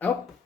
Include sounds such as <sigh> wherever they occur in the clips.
เ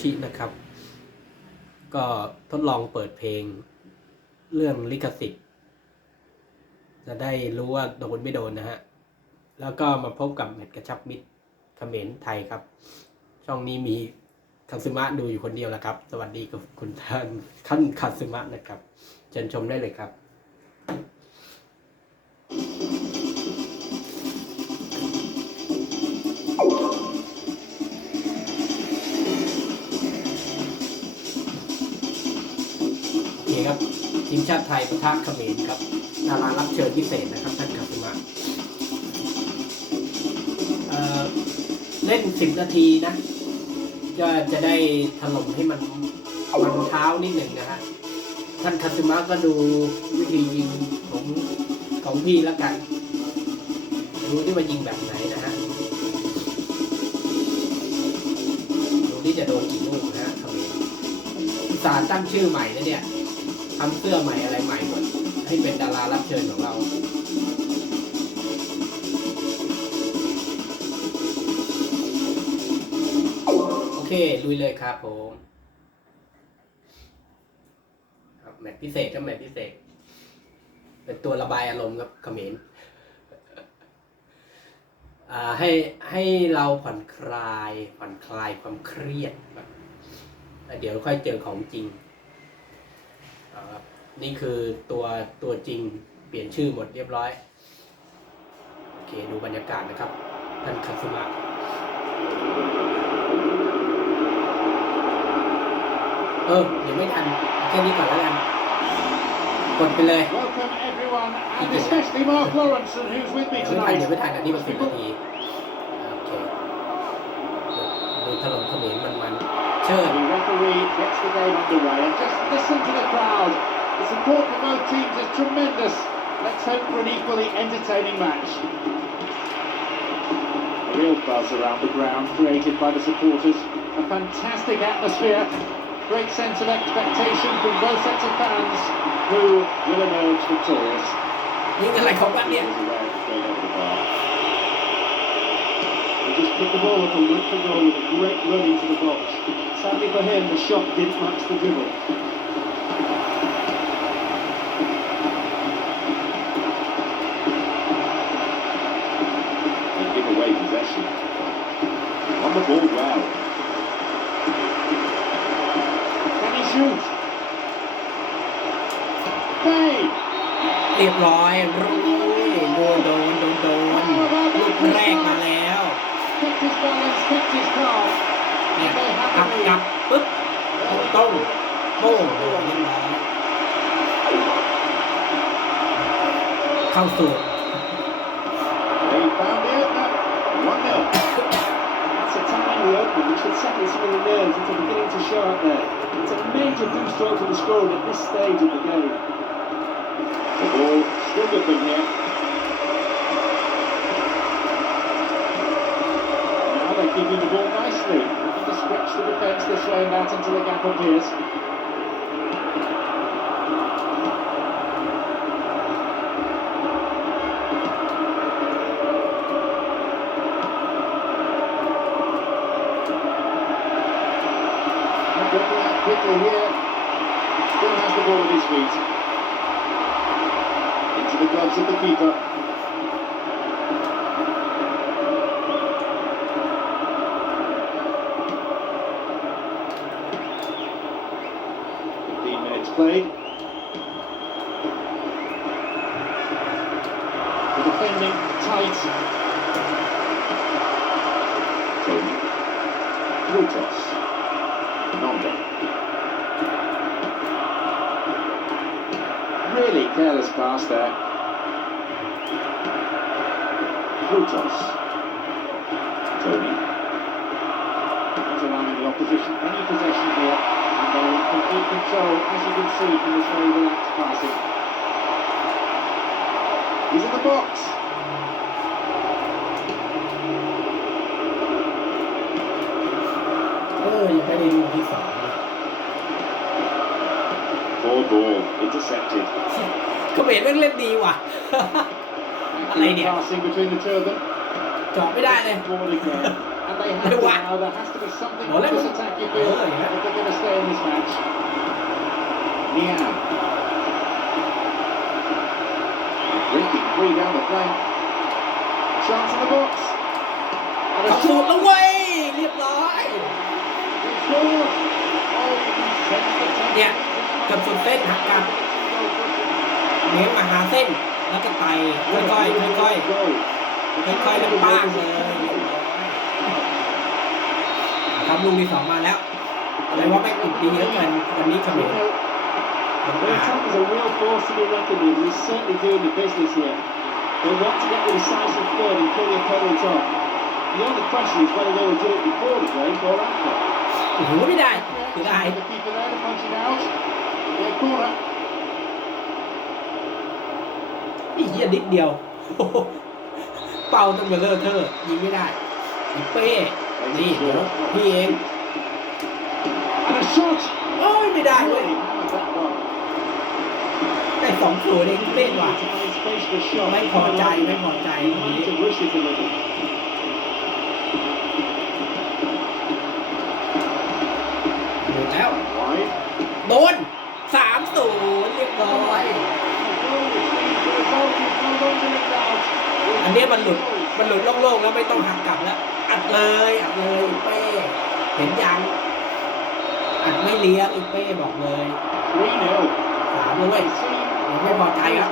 ชินะครับ ก็ทดลองเปิดเพลงเรื่องลิขสิทธิ์ จะได้รู้ว่าโดนไม่โดนนะฮะ แล้วก็มาพบกับเน็ตกระชับมิตรเขมรไทยครับ ช่องนี้มีคาซึมะดูอยู่คนเดียวแล้วครับ สวัสดีกับคุณท่านท่านคาซึมะนะครับ เชิญชมได้เลยครับ ทีมชาติไทยปะทะเขมรครับดารารับเชิญพิเศษนะครับท่านคาซิมะเล่นสิบนาทีนะ ก็จะได้ถล่มให้มันมันเท้านิดหนึ่งนะฮะท่านคาซึมะก็ดูวิธียิงของของพี่แล้วกันดูที่มันยิงแบบไหนนะฮะดูที่จะโดนกี่ลูกนะฮะคาเมนสารตั้งชื่อใหม่แล้วเนี่ย ทำเสื้อใหม่อะไรใหม่หมดให้เป็นดารารับเชิญของเราโอเคลุยเลยครับผมครับแมตพิเศษก็แมตพิเศษ เป็นตัวระบายอารมณ์ครับเขมรอ่าให้ให้เราผ่อนคลายผ่อนคลายความเครียดแบบเดี๋ยวค่อยเจอของจริง ครับ นี่คือตัวตัวจริงเปลี่ยนชื่อหมดเรียบร้อย โอเคดูบรรยากาศนะครับ ท่านคาสุมะเออเดี๋ยวไม่ทันเอาแค่นี้ก่อนแล้วกันกดไปเลย Welcome everyone, and especially Mark Lawrenson, who's with me เดี๋ยวไม่ทัน tonight. เดี๋ยวไม่ทันอันนี้มาสิบนาทีโอเคดูถล่มเขมรมัน ๆ เชิญ The referee gets the game underway, and just listen to the crowd. The support for both teams is tremendous. Let's hope for an equally entertaining match. A real buzz around the ground created by the supporters. A fantastic atmosphere. Great sense of expectation from both sets of fans who will emerge victorious. นี่อะไรของมันเนี่ย Picked the ball up and went for goal with a great run into the box. Sadly for him, the shot didn't match the dribble. Them here. Now they're keeping the ball nicely. Looking to stretch the defence this way and out until the gap appears. Not Into the gloves see from this very relaxed passing. He's in the box. เออยังไม่ได้ลูกที่สองเลย Forward ball, intercepted. เขมรแม่งเล่นดีว่ะ Accurate Alenia. passing between the two of them. เจาะไม่ได้เลย Forward again. And they have Ano to ba? now. There has to be something Wala from this mo. attack, you feel, Oh, yeah. if they're going to stay in this match. Nian. Breaking free down the flank. Chance in the box. And a เข้าสูตร shot. แล้วเว้ยเรียบร้อย Score. Oh, he sends the tempo เนี่ยกับสุดเส้นหักกลับเลี้ยงมาหาเส้น แล้วก็ไต่ค่อยๆค่อย Goal. ๆค่อยๆแล้วป้างเลยเรียบร้อยทำลูกที่สองมาแล้วอะไรว่าไม่ติดดีเหลือเกินวันนี้เขมร Well, Attack is a real force to be reckoned with. He's certainly doing the business here. They want to get the decisive third and pull the opponent off. The only question is whether they will do it before the break or after. โอ้โหไม่ได้ไม่ได้ The keeper there to punch it out. Yeah, corner. นี่เหี้ยนิดเดียว โอ้โหเป่าตั้งแต่เลอะเทอะยิงไม่ได้อีเป้นี่เดี๋ยวพี่เอง And a shot. โอ้ยไม่ได้เว้ย สองศูนย์เองเล่นว่ะไม่พอใจไม่พอใจ He วัน might นี้ have rushed it a little. หมดแล้ว โดนสามศูนย์เรียบร้อย อันนี้มันหลุด มันหลุดโล่งๆแล้วไม่ต้องหักกลับแล้ว อัดเลย อัดเลยเป้ เห็นยัง อัดไม่เลี้ยงอีเป้บอกเลยสามเลย เว้ยไม่พอใจครับ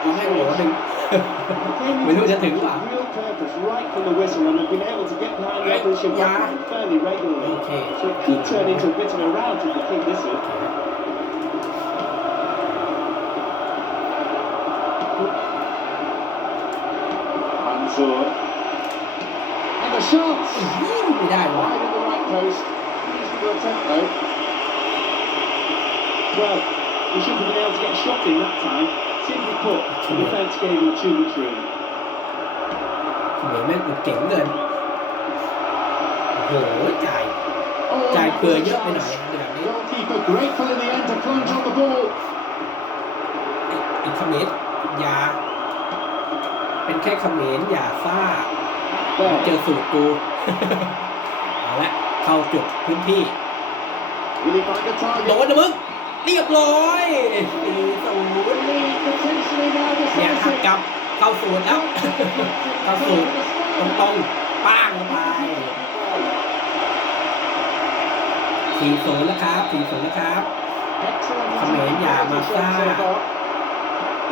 เอาแม่งโหลหนึ่งไม่รู้จะถึงหรือเปล่า Real purpose right from the whistle and have been able to get behind the Right, opposition yeah. weapon fairly regularly. Okay. So it could turn into a bit of a rout if the king this week. มันซัว and a shot อื้อไม่ได้วะ wide in the right post reasonable attempt though well he should have been able to get a shot in that time simply put the defence gave him too much room เหมือนแม่งอุดเก่งเกินโอ้โหจ่าย oh จ่าย that เผื่อ was a เยอะไปหน่อย chance. แบบนี้ goalkeeper grateful in the end to plunge on the ball อีกคอมเมนต์อย่า เป็นแค่คอมเมนต์อย่าซ่าเจ there อสูตรกู เอาละ เข้าจุดพื้นที่ will he find a โด target นนะมึง เรียบร้อยสี่ศูนย์ the lead potentially now เนี่ยหัก decisive กลับเข้าศูนย์แล้ว เข้าศูนย์ตรงตรงๆป้างลงไปสี่ศูนย์แล้วครับสี่ศูนย์แล้วครับ Excellent. เขมรอย่ามาซ่า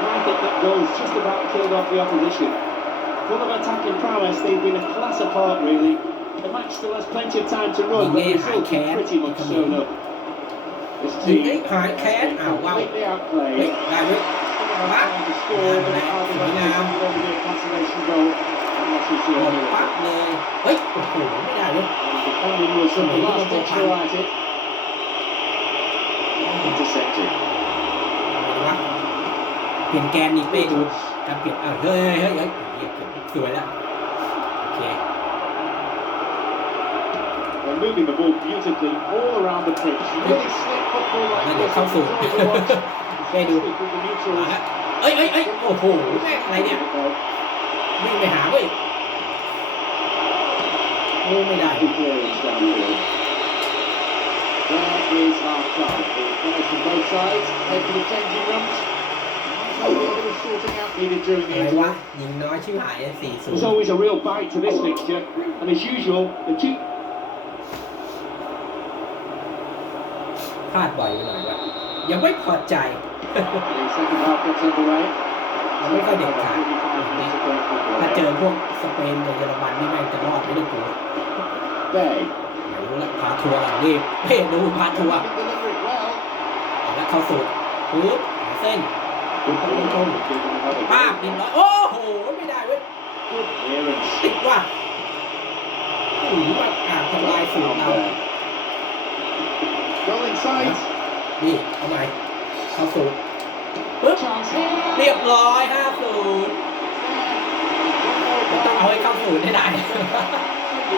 And I think that goal's just about killed off the opposition. Full of attacking prowess, they've been a class apart, really. The match still has plenty of time to run, but the result is pretty much sewn up. This ยิง team ไอ้หายแค้นอ้าวว้าว completely เฮ้ย outplayed. ได้เว้ย Still have time to score, but Nah, Alvin s วยงาม Martinez over the consolation goal. And that's his หม goal. ดปั๊บเลยเฮ้ยโอ้โหไม่ได้เว้ย Defending was the S วย last extra at it. Intercepted. อะไรวะเปลี่ยนแกนนี่เป้ดูการเปลี่ยนอ้าวเฮ้ยเฮ้ยเฮ้ยเฮ้ยเฮ้ยสวยแล้วโอเค They're moving the ball beautifully all around the pitch. Really slick football like Let it this. come through. Enjoy the watch. เป้ดู Stick with the มา neutrals. แล้วเอ้ยเอ้ยเอ้ยโอ้โห แม่งอะไรเนี่ย วิ่งไปหาเว้ยโอ้ไม่ได้ <laughs> Good clearance downfield. There is half time. The players from both sides head for the changing rooms. A little bit of sorting out needed during อะ the ไรวะ interval. ยิงน้อยชิบหายสี่ศูน There's ย์ always a real bite to this fixture, and as usual, the two ลาดบ่อยไปหน่อยวะยังไม่พอใจ the second half gets underway. ยังไม่ค่อยเด็ดขาด Really find a great football ถ้าเจ here. อพวกสเปนกับเยอรมันนี่แม่งจะรอดไม่ได้กู Bay. อยากรู้ละพาทัวร์หลังรีบเฮ้ยดูพาทัวร์ Didn't deliver it well. เอาละเข้าสูตรปึ๊บหาเส้น Good Come on, clearance. Given another ป้าบ goal. เรียบร้อยโอ้โห ไม่ได้เว้ย Good clearance. ติดว่ะหือว่าอ่านทำลายสูตร Down เรา there. Goal inside. นี่เอาใหม่เข้าสูตรปึ๊บ Chance here. เรียบร้อยห้าศูนย์มันต้องเอาให้เข้าศูนย์ให้ได้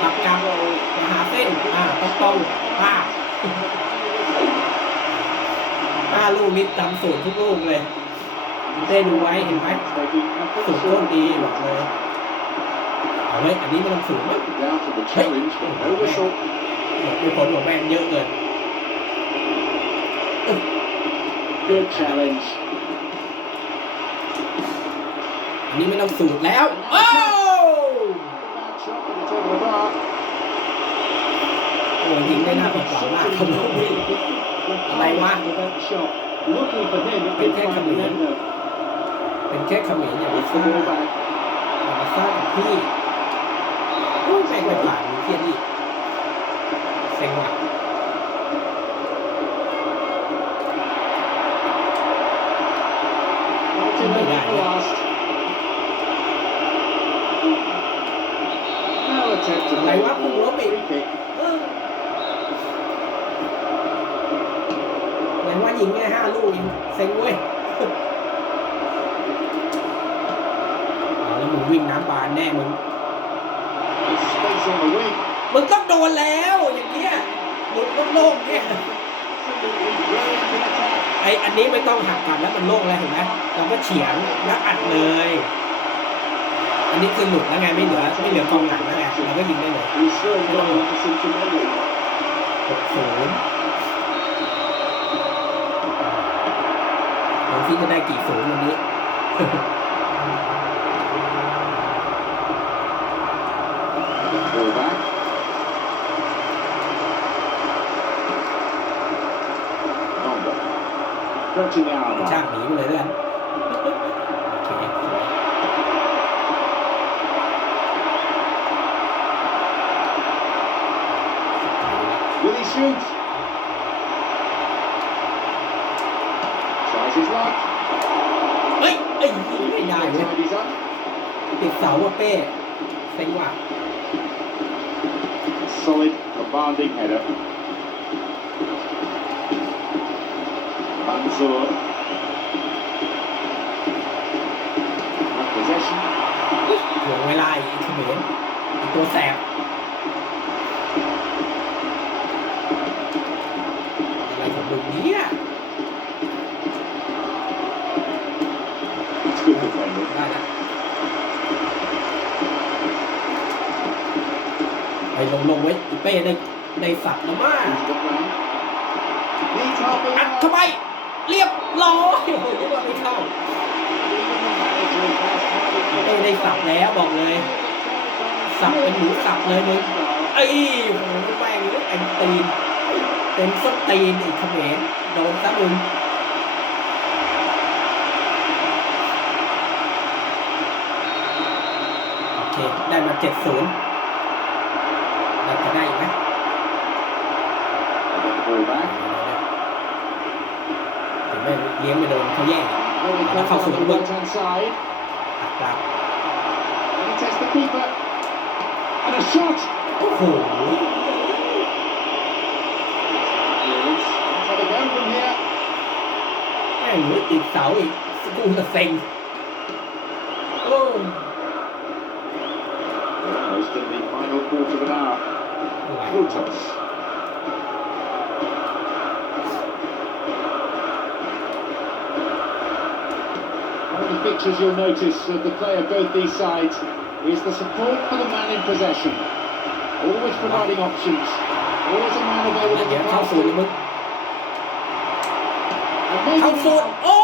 หลักกรรมมาหาเส้น อ่าตรงตรงๆป้าบห้าลูกนี้จำสูตรทุกลูกเลยได้ดูไว้เห็นไหมสูตรโคตรดีบอกเลยเอาเฮ้ยอันนี้มันต้องสูงมั้ง Down to the challenge, but no whistle. มีผลของแม่งเยอะเกิน good challenge อันนี้ไม่ต้องสูตรแล้ว โอ้ โอ้ยิงได้น่าผิดหวัมากครับลูกอะไรวะ Looking for him, it can come เป็นแค่ขมิ้นอย่าไปสู้อย่ามาสร้างพี่โม่งไปผ่านเทียนอีกเซ็งว่ะ เองเซ็งเว้ยเอาแล้วมึงวิ่งน้ำบานแน่มึง There's space on the wing. มึงต้องโดนแล้วอย่างเงี้ยหลุดโล่งๆเนี่ย Absolutely brilliant in attack. ไออันนี้ไม่ต้องหักกลับแล้วมันโล่งแล้วเห็นไหมเราก็เฉียงแล้วอัดเลย อันนี้คือหลุดแล้วไงไม่เหลือไม่เหลือกองหลังแล้วไงเราก็ยิงได้เลย He's still got an opposite to Medley. หกศูนย์ ลองที่จะได้กี่ศูนย์วันนี้ Ball back. Nonda. Stretching the arm ช่าง out. หนีไปเลยด้วยกันโอเคสวย Will he shoot? เฮ้ยเอ้ยยิงไม่ได้เว้ย Tidies up. ติดเสาอะเป้เซ็งว่ะ Solid, commanding header. Mansour. Have possession. ห่วงเวลาอีกเขมรอีกตัวแสบ ลงลงไว้อีเป้ได้ได้สับแล้วมากอัดเข้าไป เรียบร้อยไม่เข้าเป้ได้สับแล้วบอกเลย สับเป็นหมูสับเลยเลยไอ้โอ้แม่งเต็มตีนเต็มส้นตีนอีกเขมรโดนซะมึงได้มาเจ็ดศูนย์ี้ยไปโดนเขาแย่แล้วเข้าสู่ด้วยครับโอ้โหแม่งหรือติดเสาอีกสกูตเซ็งโอ้ Almost in the final quarter of an hour. Kutos. As you'll notice of the play of both these sides is the support for the man in possession. Always providing options. Always a man available to pass. Council, oh!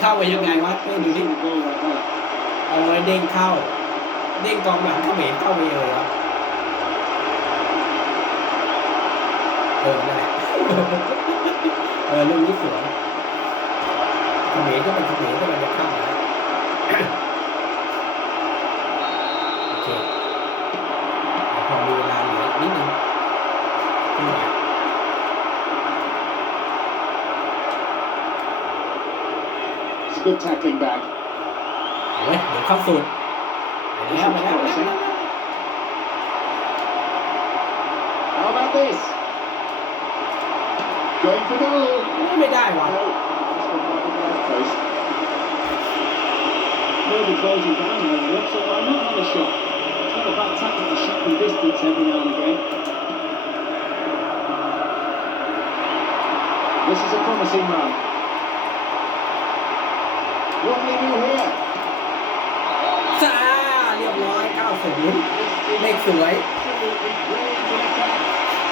เข้าไปยังไงวะไม่ดูดิเอาไว้เด้งเข้า เด้งกองหลังเขมรเข้าไปเลยวะเออนั่นแหละเออลูกนี้สวยเขมรก็เป็นเขมรก็เป็นจะเข้านะ good tackling back. เอาเว้ยเดี๋ยวเข้าสูตรไปแล้วไปแล้วไปแล้ว How about this? Going for goal. ไม่ได้ว่ะ No, that's one right on the left post. Will be closing down there, Rob, so why not have a shot? It's not a bad tactic to shoot from distance every now and again. This is a promising run. What can he do here? จ้าเรียบร้อย9ศูนย์ This เล is ขสวย absolutely brilliant in attack.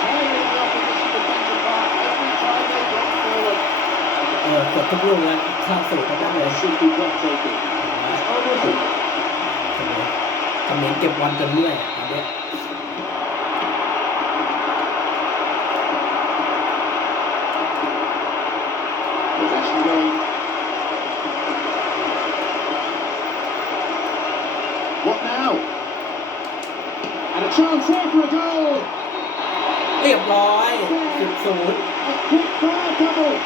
Highly the opposition defensive part every time they drop forward. เออเกือบทุกลูกแล้วเข้าสูตรกันได้เลย Simply breathtaking. Almost เขมรเก็บวันจนเมื่อยอะตอนเนี้ย possession going. What now? And a chance here for a goal. เรียบร้อย10ศูนย์ A quick fire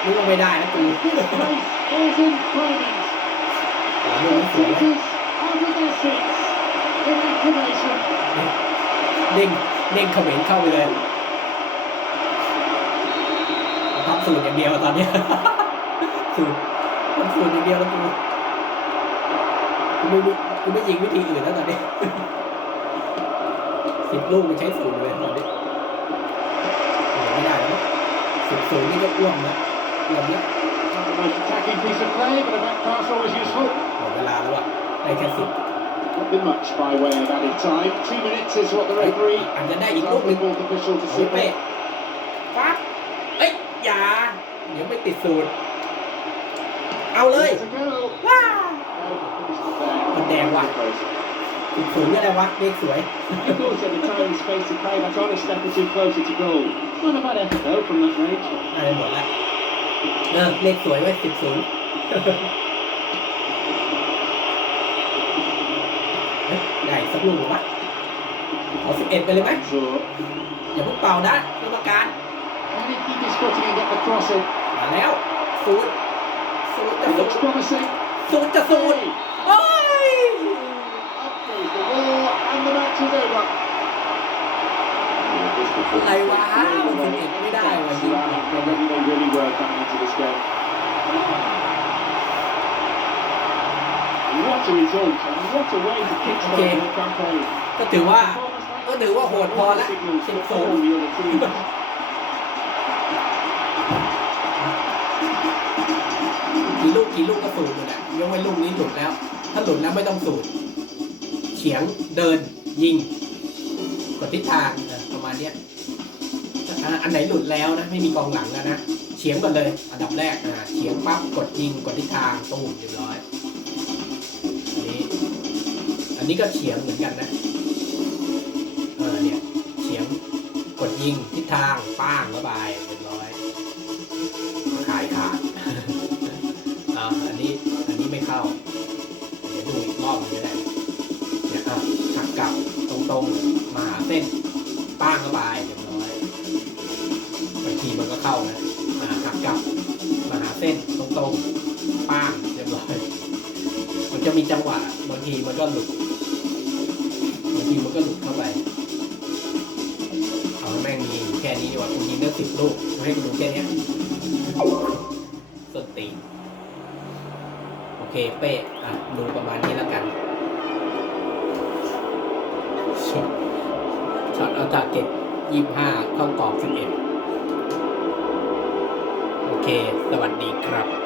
double. นึกว่าไม่ได้นะกู This place is in Poland. ลูกนี้สวย Spectators out of their seats. In a inclination. เด้งเด้งเขมรเข้าไปเลยพับสูตรอย่างเดียวตอนเนี้ยสูตรมันสูตรอย่างเดียวแล้วกูกูไม่รู้กูไม่ยิงวิธีอื่นแล้วตอนนี้สิบลูกมันใช้สูตรเลยตอนนี้โอ้ไม่ได้แล้วสิบศูนย์นี่ก็อ้วมแล้ว อ้วมแล้ว Not the most attacking piece of play, but a back pass always useful. หมดเวลาแล้วอะได้แค่สิบ Not been much by way of added time. Two minutes is what the referee อาจจะได้อีก is ลูกหนึ่ง asking fourth official to โอ้ย signal. เป๊ะปั๊บเอ้ยอย่า เดี๋ยวไม่ติดสูตร เอาเลย To go. ว้าว Oh, finished it there. มันแดงว่ะ Close. ติดศูนย์ก็ได้วะเลขสวย Of course, at the time and space to play, that's on a step or two closer to goal. Not a bad effort though from that range. ได้หมดแล้ว เออเลขสวยไว้สิบศูนย์ได้สักลูกหรือวะเอาสิบเอ็ดไปเลยไหม So, อย่าเพิ่งเป่านะกรรมการ can he keep his footing and get the cross in? มาแล้วศูนย์ศูนย์จะ It ศูน looks ย์ promising. ศูนย์จะศูนย์โอ้ย Up goes the wall, and the match is over. อะไรวะมันสิบเอ็ดไม่ได้วะยิง Well, maybe they really were coming into this game. What a result, and what a way to kickstart Okay. the campaign. ก็ถือว่า Performance ก็ถือว่าโหดพอละ signals สิบ for ศูน all ย์ the other teams. กี่ลูกกี่ลูกก็สูดหมดอะยกเว้นลูกนี้หลุดแล้ว ถ้าหลุดแล้วไม่ต้องสูดเฉียงเดินยิงกดทิศทางเออประมาณเนี้ยอะอันไหนหลุดแล้วนะ ไม่มีกองหลังแล้วนะเฉียงก่อนเลย อันดับแรกอะเฉียงปั๊บกดยิงกดทิศทางตูมเรียบร้อยอันนี้ อันนี้ก็เฉียงเหมือนกันนะเออเนี่ยเฉียงกดยิงทิศทางป้างระบายเรียบร้อยขายขาดอ่าอันนี้อันนี้ไม่เข้าเดี๋ยวดูอีกรอบหนึงก็ได้เนี่ยอะหักกลับตรงๆมาหาเส้นป้างเข้าไปเรียบ ตรงป้างเรียบร้อยมันจะมีจังหวะบางทีมันก็หลุดบางทีมันก็หลุดเข้าไปเอาแม่งมีแค่นี้ดีกว่ากูยิงได้สิบลูกให้กูดูแค่นี้สตีนโอเคเป้อะดูประมาณนี้แล้วกันช็อตช็อตเอาตาเก็ตยี่ห้าเข้ากรอบสิบเอ็ดโอเค สวัสดีครับ